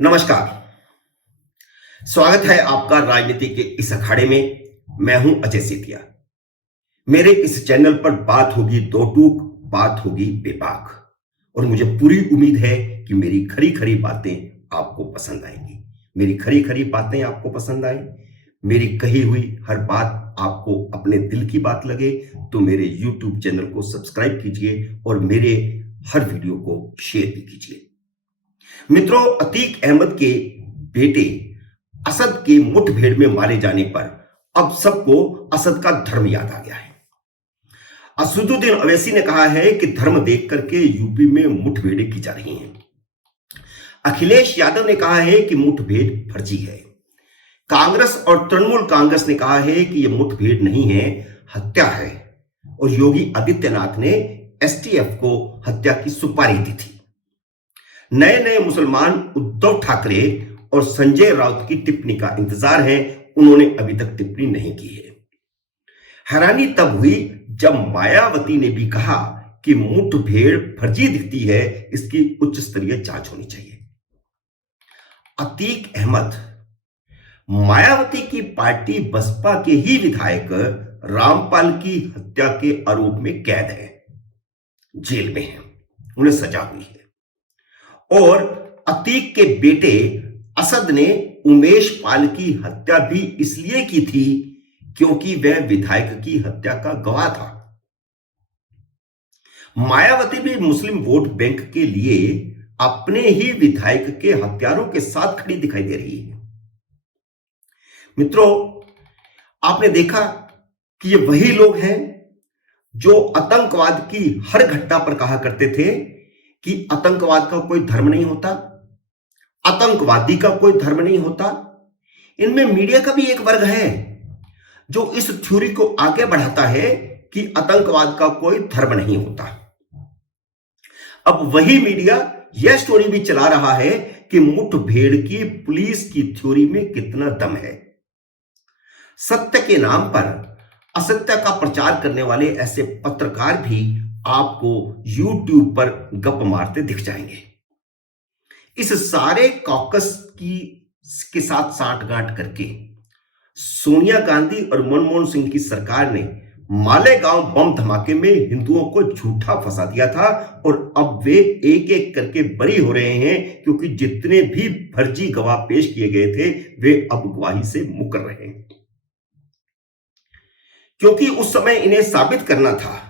नमस्कार। स्वागत है आपका राजनीति के इस अखाड़े में। मैं हूं अजय सेठिया। मेरे इस चैनल पर बात होगी दो टूक, बात होगी बेबाक, और मुझे पूरी उम्मीद है कि मेरी खरी खरी बातें आपको पसंद आएंगी। मेरी खरी खरी बातें आपको पसंद आए, मेरी कही हुई हर बात आपको अपने दिल की बात लगे तो मेरे YouTube चैनल को सब्सक्राइब कीजिए और मेरे हर वीडियो को शेयर भी कीजिए। मित्रों, अतीक अहमद के बेटे असद के मुठभेड़ में मारे जाने पर अब सबको असद का धर्म याद आ गया है। असदुद्दीन अवैसी ने कहा है कि धर्म देख करके यूपी में मुठभेड़ें की जा रही हैं। अखिलेश यादव ने कहा है कि मुठभेड़ फर्जी है। कांग्रेस और तृणमूल कांग्रेस ने कहा है कि यह मुठभेड़ नहीं है, हत्या है, और योगी आदित्यनाथ ने एसटीएफ को हत्या की सुपारी दी थी। नए नए मुसलमान उद्धव ठाकरे और संजय राउत की टिप्पणी का इंतजार है। उन्होंने अभी तक टिप्पणी नहीं की है। हैरानी तब हुई जब मायावती ने भी कहा कि मुठभेड़ फर्जी दिखती है, इसकी उच्च स्तरीय जांच होनी चाहिए। अतीक अहमद मायावती की पार्टी बसपा के ही विधायक रामपाल की हत्या के आरोप में कैद है, जेल में है, उन्हें सजा हुई है। और अतीक के बेटे असद ने उमेश पाल की हत्या भी इसलिए की थी क्योंकि वह विधायक की हत्या का गवाह था। मायावती भी मुस्लिम वोट बैंक के लिए अपने ही विधायक के हत्यारों के साथ खड़ी दिखाई दे रही है। मित्रों, आपने देखा कि ये वही लोग हैं जो आतंकवाद की हर घटना पर कहा करते थे कि आतंकवाद का कोई धर्म नहीं होता, आतंकवादी का कोई धर्म नहीं होता। इनमें मीडिया का भी एक वर्ग है जो इस थ्योरी को आगे बढ़ाता है कि आतंकवाद का कोई धर्म नहीं होता। अब वही मीडिया यह स्टोरी भी चला रहा है कि मुठभेड़ की पुलिस की थ्योरी में कितना दम है। सत्य के नाम पर असत्य का प्रचार करने वाले ऐसे पत्रकार भी आपको YouTube पर गप मारते दिख जाएंगे। इस सारे कॉकस के साथ सांठगांठ करके सोनिया गांधी और मनमोहन सिंह की सरकार ने मालेगांव बम धमाके में हिंदुओं को झूठा फंसा दिया था, और अब वे एक एक करके बरी हो रहे हैं क्योंकि जितने भी फर्जी गवाह पेश किए गए थे वे अब गवाही से मुकर रहे हैं। क्योंकि उस समय इन्हें साबित करना था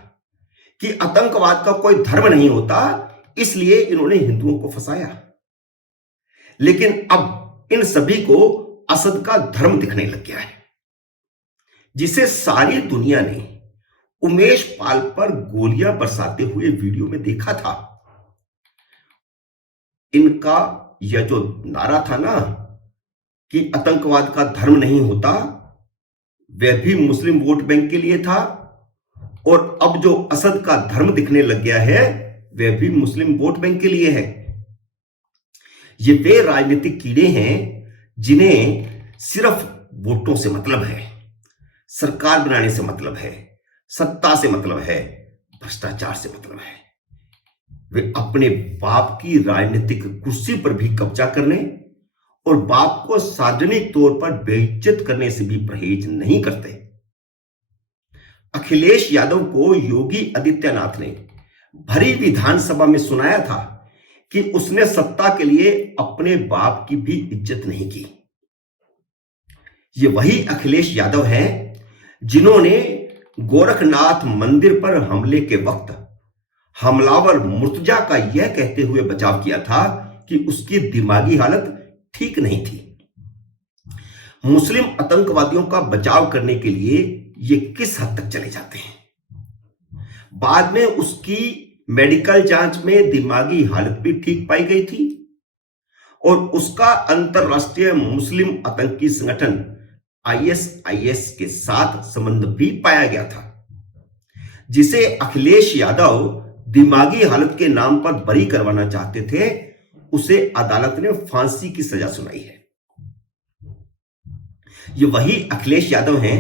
कि आतंकवाद का कोई धर्म नहीं होता, इसलिए इन्होंने हिंदुओं को फंसाया। लेकिन अब इन सभी को असद का धर्म दिखने लग गया है, जिसे सारी दुनिया ने उमेश पाल पर गोलियां बरसाते हुए वीडियो में देखा था। इनका यह जो नारा था ना कि आतंकवाद का धर्म नहीं होता, वह भी मुस्लिम वोट बैंक के लिए था, और अब जो असद का धर्म दिखने लग गया है वह भी मुस्लिम वोट बैंक के लिए है। ये वे राजनीतिक कीड़े हैं जिन्हें सिर्फ वोटों से मतलब है, सरकार बनाने से मतलब है, सत्ता से मतलब है, भ्रष्टाचार से मतलब है। वे अपने बाप की राजनीतिक कुर्सी पर भी कब्जा करने और बाप को सार्वजनिक तौर पर बेइज्जत करने से भी परहेज नहीं करते। अखिलेश यादव को योगी आदित्यनाथ ने भरी विधानसभा में सुनाया था कि उसने सत्ता के लिए अपने बाप की भी इज्जत नहीं की। ये वही अखिलेश यादव हैं जिन्होंने गोरखनाथ मंदिर पर हमले के वक्त हमलावर मुर्तजा का यह कहते हुए बचाव किया था कि उसकी दिमागी हालत ठीक नहीं थी। मुस्लिम आतंकवादियों का बचाव करने के लिए ये किस हद तक चले जाते हैं। बाद में उसकी मेडिकल जांच में दिमागी हालत भी ठीक पाई गई थी, और उसका अंतरराष्ट्रीय मुस्लिम आतंकी संगठन ISIS के साथ संबंध भी पाया गया था, जिसे अखिलेश यादव दिमागी हालत के नाम पर बरी करवाना चाहते थे। उसे अदालत ने फांसी की सजा सुनाई है। ये वही अखिलेश यादव हैं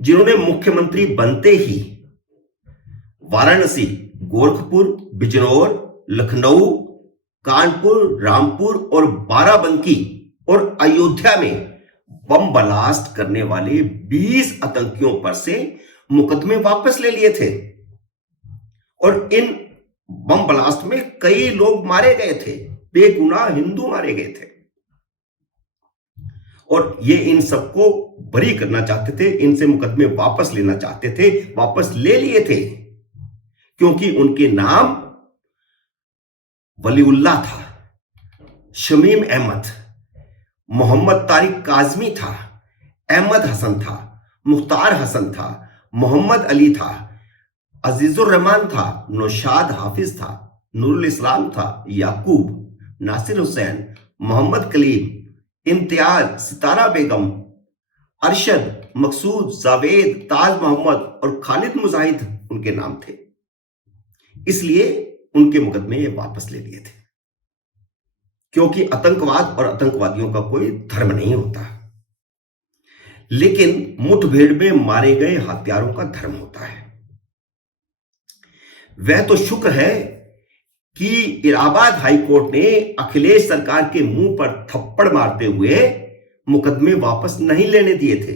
जिन्होंने मुख्यमंत्री बनते ही वाराणसी, गोरखपुर, बिजनौर, लखनऊ कानपुर, रामपुर और बाराबंकी और अयोध्या में बम ब्लास्ट करने वाले 20 आतंकियों पर से मुकदमे वापस ले लिए थे और इन बम ब्लास्ट में कई लोग मारे गए थे, बेगुनाह हिंदू मारे गए थे और ये इन सबको बरी करना चाहते थे, इनसे मुकदमे वापस लेना चाहते थे, वापस ले लिए थे क्योंकि उनके नाम वलीउल्लाह था, शमीम अहमद, मोहम्मद तारिक काजमी था, अहमद हसन था, मुख्तार हसन था, मोहम्मद अली था, अजीजुर रहमान था, नौशाद हाफिज था, नूरुल इस्लाम था, याकूब, नासिर हुसैन, मोहम्मद कलीम, इम्तियाज, सितारा बेगम, अरशद, मकसूद, जावेद, ताज मोहम्मद और खालिद मुजाहिद उनके नाम थे। इसलिए उनके मुकदमे वापस ले लिए थे क्योंकि आतंकवाद और आतंकवादियों का कोई धर्म नहीं होता, लेकिन मुठभेड़ में मारे गए हत्यारों का धर्म होता है। वह तो शुक्र है कि इलाहाबाद हाईकोर्ट ने अखिलेश सरकार के मुंह पर थप्पड़ मारते हुए मुकदमे वापस नहीं लेने दिए थे।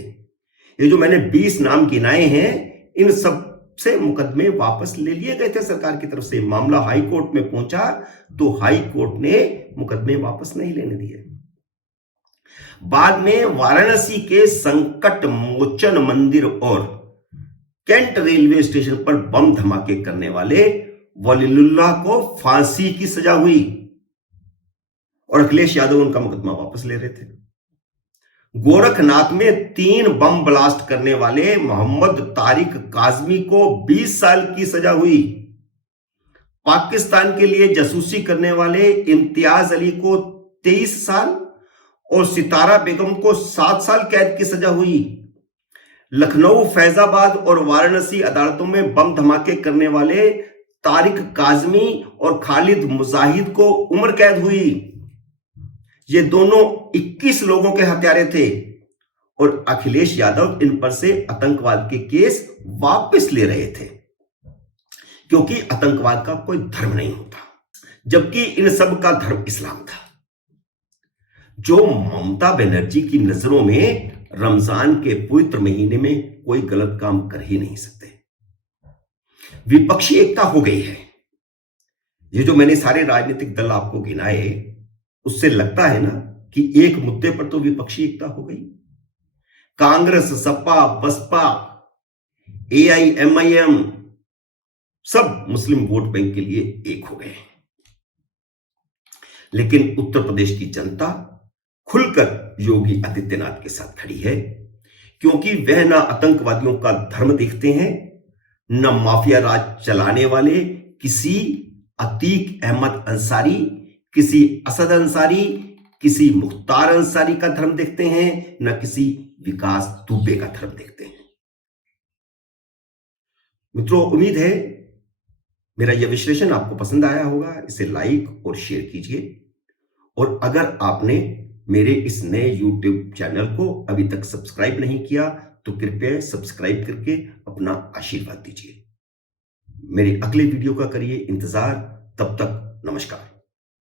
ये जो मैंने 20 नाम गिनाए हैं, इन सब से मुकदमे वापस ले लिए गए थे सरकार की तरफ से। मामला हाई कोर्ट में पहुंचा तो हाई कोर्ट ने मुकदमे वापस नहीं लेने दिए। बाद में वाराणसी के संकट मोचन मंदिर और कैंट रेलवे स्टेशन पर बम धमाके करने वाले वलीउल्लाह को फांसी की सजा हुई और अखिलेश यादव उनका मुकदमा वापस ले रहे थे। गोरखनाथ में 3 बम ब्लास्ट करने वाले मोहम्मद तारिक काजमी को 20 साल की सजा हुई। पाकिस्तान के लिए जासूसी करने वाले इम्तियाज अली को 23 साल और सितारा बेगम को 7 साल कैद की सजा हुई। लखनऊ, फैजाबाद और वाराणसी अदालतों में बम धमाके करने वाले तारिक काजमी और खालिद मुजाहिद को उम्र कैद हुई। ये दोनों 21 लोगों के हत्यारे थे और अखिलेश यादव इन पर से आतंकवाद के केस वापस ले रहे थे क्योंकि आतंकवाद का कोई धर्म नहीं होता, जबकि इन सब का धर्म इस्लाम था, जो ममता बनर्जी की नजरों में रमजान के पवित्र महीने में कोई गलत काम कर ही नहीं सकते। विपक्षी एकता हो गई है। ये जो मैंने सारे राजनीतिक दल आपको गिनाए, उससे लगता है ना कि एक मुद्दे पर तो विपक्षी एकता हो गई। कांग्रेस, सपा, बसपा, AIMIM सब मुस्लिम वोट बैंक के लिए एक हो गए। लेकिन उत्तर प्रदेश की जनता खुलकर योगी आदित्यनाथ के साथ खड़ी है क्योंकि वह ना आतंकवादियों का धर्म देखते हैं, न माफिया राज चलाने वाले किसी अतीक अहमद अंसारी, किसी असद अंसारी, किसी मुख्तार अंसारी का धर्म देखते हैं, न किसी विकास दुबे का धर्म देखते हैं। मित्रों, उम्मीद है मेरा यह विश्लेषण आपको पसंद आया होगा। इसे लाइक और शेयर कीजिए और अगर आपने मेरे इस नए YouTube चैनल को अभी तक सब्सक्राइब नहीं किया तो कृपया सब्सक्राइब करके अपना आशीर्वाद दीजिए। मेरे अगले वीडियो का करिए इंतजार। तब तक नमस्कार।